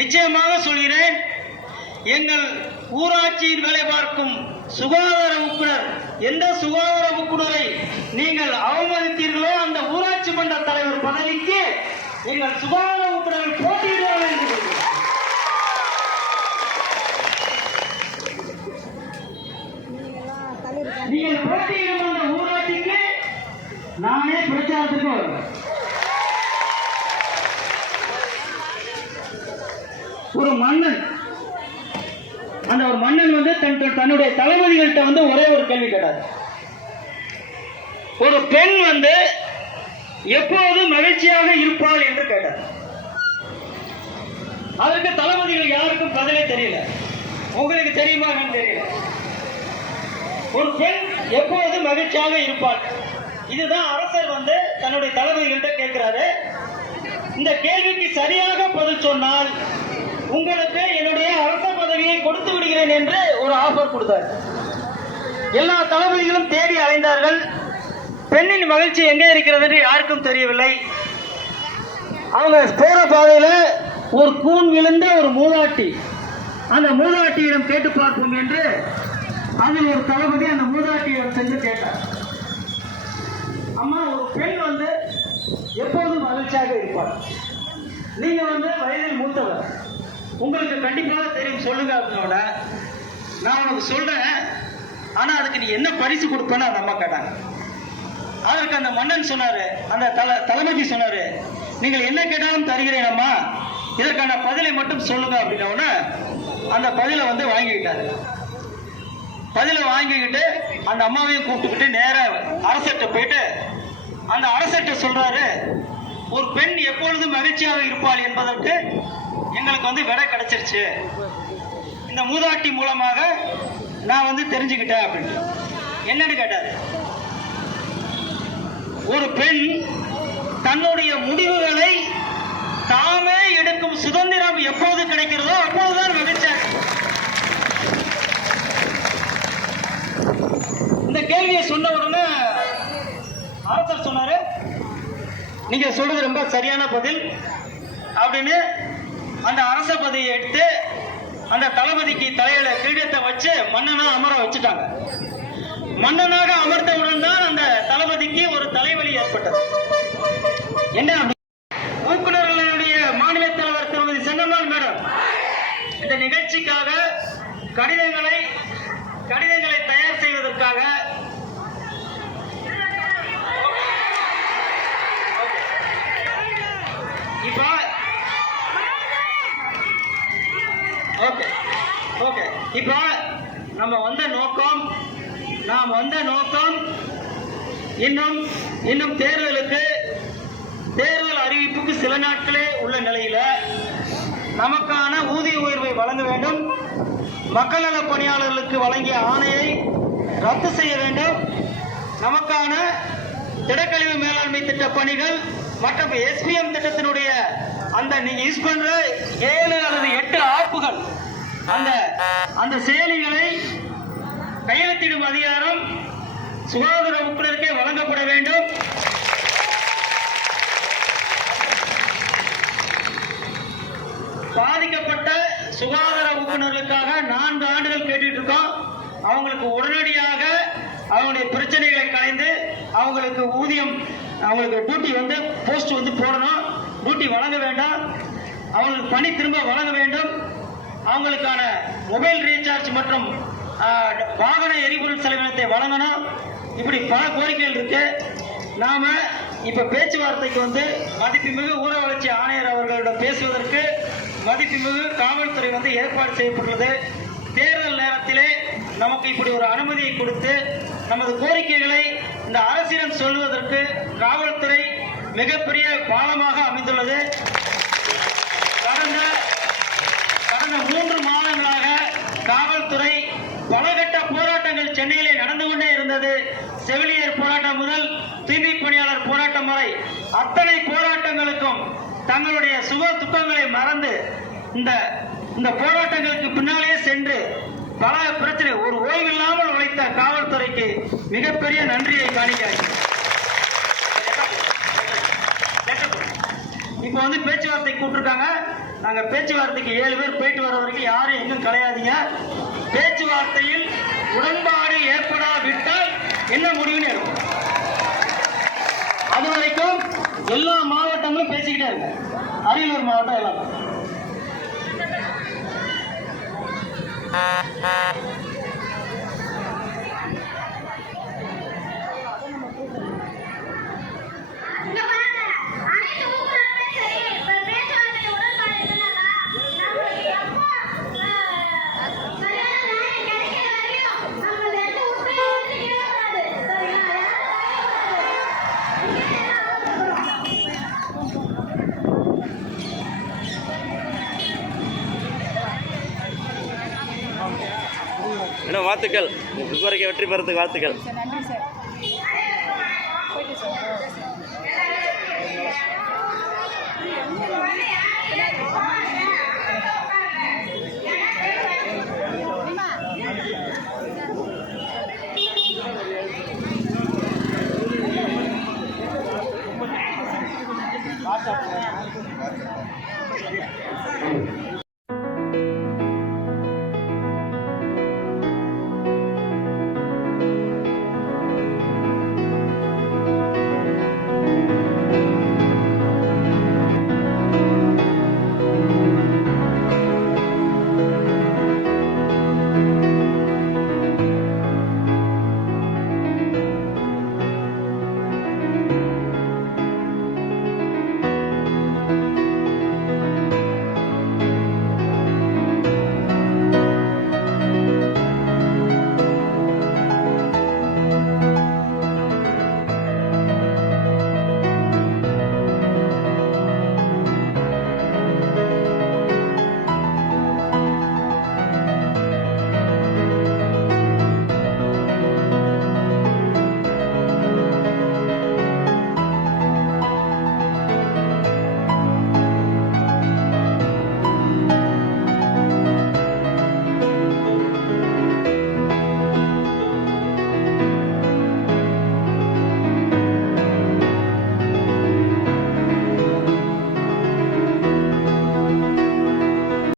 நிச்சயமாக சொல்கிறேன், எங்கள் ஊராட்சியில் வேலை பார்க்கும் சுகாதார உறுப்பினர், எந்த சுகாதார உறுப்பினரை நீங்கள் அவமதித்தீர்களோ அந்த ஊராட்சி மன்ற தலைவர் பதவிக்கு எங்கள் சுகாதார உறுப்பினர்கள் போட்டியிடுவார்கள் என்று நீங்கள் போட்டியிடும் அந்த ஊராட்சிக்கு நானே பிரச்சாரத்துக்கு வருவேன். ஒரு மன்னன், அந்த ஒரு மன்னன் வந்து தன்னுடைய தளபதிகள்கிட்ட ஒரே ஒரு கேள்வி கேட்டார். ஒரு பெண் எப்போது மகிழ்ச்சியாக இருப்பாள் என்று கேட்டார். அதற்கு தளபதிகள் யாருக்கும் பதிலே தெரியல. உங்களுக்கு தெரியுமா தெரியல. ஒரு பெண் எப்போது மகிழ்ச்சியாக இருப்பாள், இதுதான் அரசர் தன்னுடைய தளபதிகள்கிட்ட கேட்கிறாரு. இந்த கேள்விக்கு சரியாக பதில் சொன்னால் உங்களுக்கு என்னுடைய அரச பதவியை கொடுத்து விடுகிறேன் என்று ஒரு ஆஃபர் கொடுத்தார். எல்லா தளபதிகளும் தேடி அலைந்தார்கள். பெண்ணின் மகிழ்ச்சி எங்கே இருக்கிறது என்று யாருக்கும் தெரியவில்லை. அவங்க போற பாதையில ஒரு கூன் விழுந்த ஒரு மூதாட்டி, அந்த மூதாட்டியிடம் கேட்டு பார்ப்போம் என்று அதில் ஒரு தளபதி அந்த மூதாட்டியிடம் சென்று கேட்டார். அம்மா, ஒரு பெண் எப்போதும் மகிழ்ச்சியாக இருப்பார். நீங்க வயதில் மூத்தவர், உங்களுக்கு கண்டிப்பாக தெரியும், சொல்லுங்க அப்படின்னோட நான் உனக்கு சொல்றேன், ஆனா அதுக்கு நீ என்ன பரிசு கொடுப்பேன்னு அந்த அம்மா கேட்டாங்க. அதற்கு அந்த மன்னன் சொன்னாரு, அந்த தளபதி சொன்னாரு, நீங்கள் என்ன கேட்டாலும் தருகிறேன் அம்மா, இதற்கான பதிலை மட்டும் சொல்லுங்க அப்படின்னோட அந்த பதிலை வாங்கிக்கிட்டாரு. பதிலை வாங்கிக்கிட்டு அந்த அம்மாவையும் கூப்பிட்டுக்கிட்டு நேர அரசர்கிட்ட போயிட்டு அந்த அரசர்கிட்ட சொல்றாரு, ஒரு பெண் எப்பொழுதும் மகிழ்ச்சியாக இருப்பாள் என்பதற்கு எங்களுக்கு விடை கிடைச்சிருச்சு, இந்த மூதாட்டி மூலமாக நான் தெரிஞ்சுக்கிட்டேன் அப்படின்ட்டு. என்னன்னு கேட்டாரு, ஒரு பெண் தன்னுடைய முடிவுகளை தாமே எடுக்கும் சுதந்திரம் எப்போது கிடைக்கிறதோ அப்போதுதான் மகிழ்ச்சியாக. இந்த கேள்வியை சொன்ன உடனே அரசர் சொன்னாரு, நீங்க சொல்றது ரொம்ப சரியான பதில் அப்படின்னு அந்த அரச பதவியை எடுத்து அந்த தளபதிக்கு தலையில கிரீடத்தை வச்சு மன்னனா அமர வச்சுட்டாங்க. மன்னனாக அமர்த்தவுடன் தான் அந்த தளபதிக்கு ஒரு தலைவலி ஏற்பட்டது. என்ன உறுப்பினர்களுடைய மாநில தலைவர் திருமதி சென்னம்மாள் மேடம் இந்த நிகழ்ச்சிக்காக கடிதங்களை தயார் செய்வதற்காக இப்ப நம்ம வந்த நோக்கம் இன்னும் தேர்தல் அறிவிப்புக்கு சில நாட்களே உள்ள நிலையில நமக்கான ஊதிய உயர்வை வழங்க வேண்டும், மக்கள் நல பணியாளர்களுக்கு வழங்கிய ஆணையை ரத்து செய்ய வேண்டும், நமக்கான திடக்கழிவு மேலாண்மை திட்ட பணிகள் மற்றும் எஸ்பிஎம் திட்டத்தினுடைய அந்த நீங்க யூஸ் பண்ற 7 அல்லது 8 ஆப்புகள் அந்த செயலிகளை கையெழுத்திடும் அதிகாரம் சுகாதார உறுப்பினருக்கே வழங்கப்பட வேண்டும். பாதிக்கப்பட்ட சுகாதார உறுப்பினர்களுக்காக 4 ஆண்டுகள் கேட்டுட்டு இருக்கோம். அவங்களுக்கு உடனடியாக அவங்களுடைய பிரச்சனைகளை கலைந்து அவங்களுக்கு ஊதியம், அவங்களுக்கு டியூட்டி போஸ்ட் போடணும், டியூட்டி வழங்க வேண்டாம், அவங்களுக்கு பணி திரும்ப வழங்க வேண்டும், அவங்களுக்கான மொபைல் ரீசார்ஜ் மற்றும் வாகன எரிபொருள் செலவினத்தை வழங்கணும். இப்படி பல கோரிக்கைகள் இருக்கு. நாம இப்ப பேச்சுவார்த்தைக்கு மதிப்புமிகு ஊர வளர்ச்சி ஆணையர் அவர்களிடம் பேசுவதற்கு மதிப்புமிகு காவல்துறை ஏற்பாடு செய்யப்பட்டுள்ளது. தேர்தல் நேரத்திலே நமக்கு இப்படி ஒரு அனுமதியை கொடுத்து நமது கோரிக்கைகளை இந்த அரசிடம் சொல்வதற்கு காவல்துறை மிகப்பெரிய பாலமாக அமைந்துள்ளது. கடந்த 3 மாதங்களாக காவல்துறை பலகட்ட போராட்டங்கள் சென்னையிலே நடந்து கொண்டே இருந்தது. செவிலியர் போராட்டம் முதல் தூய்மை பணியாளர் போராட்டம் வரை அத்தனை போராட்டங்களுக்கும் தங்களுடைய சுக துக்கங்களை மறந்து இந்த போராட்டங்களுக்கு பின்னாலே சென்று பல பிரச்சனை ஒரு ஓய்வில்லாமல் உழைத்த காவல்துறைக்கு மிகப்பெரிய நன்றியை காணிக்கிறேன். இப்போ பேச்சுவார்த்தை கூப்பிட்டுருக்காங்க. நாங்க பேச்சுவார்த்தைக்கு 7 பேர் போயிட்டு வர வரைக்கும் யாரும் எங்கும் கிடையாதீங்க. பேச்சுவார்த்தையில் உடன்பாடு ஏற்படாவிட்டால் என்ன முடிவுன்னு இருக்கும். அது வரைக்கும் எல்லா மாவட்டங்களும் பேசிக்கிட்டே இருக்கு. அரியலூர் மாவட்டம் எல்லாம் வாழ்த்துக்கள். இதுவரைக்கும் வெற்றி பெறதுக்கு வாழ்த்துக்கள். நன்றி சார்.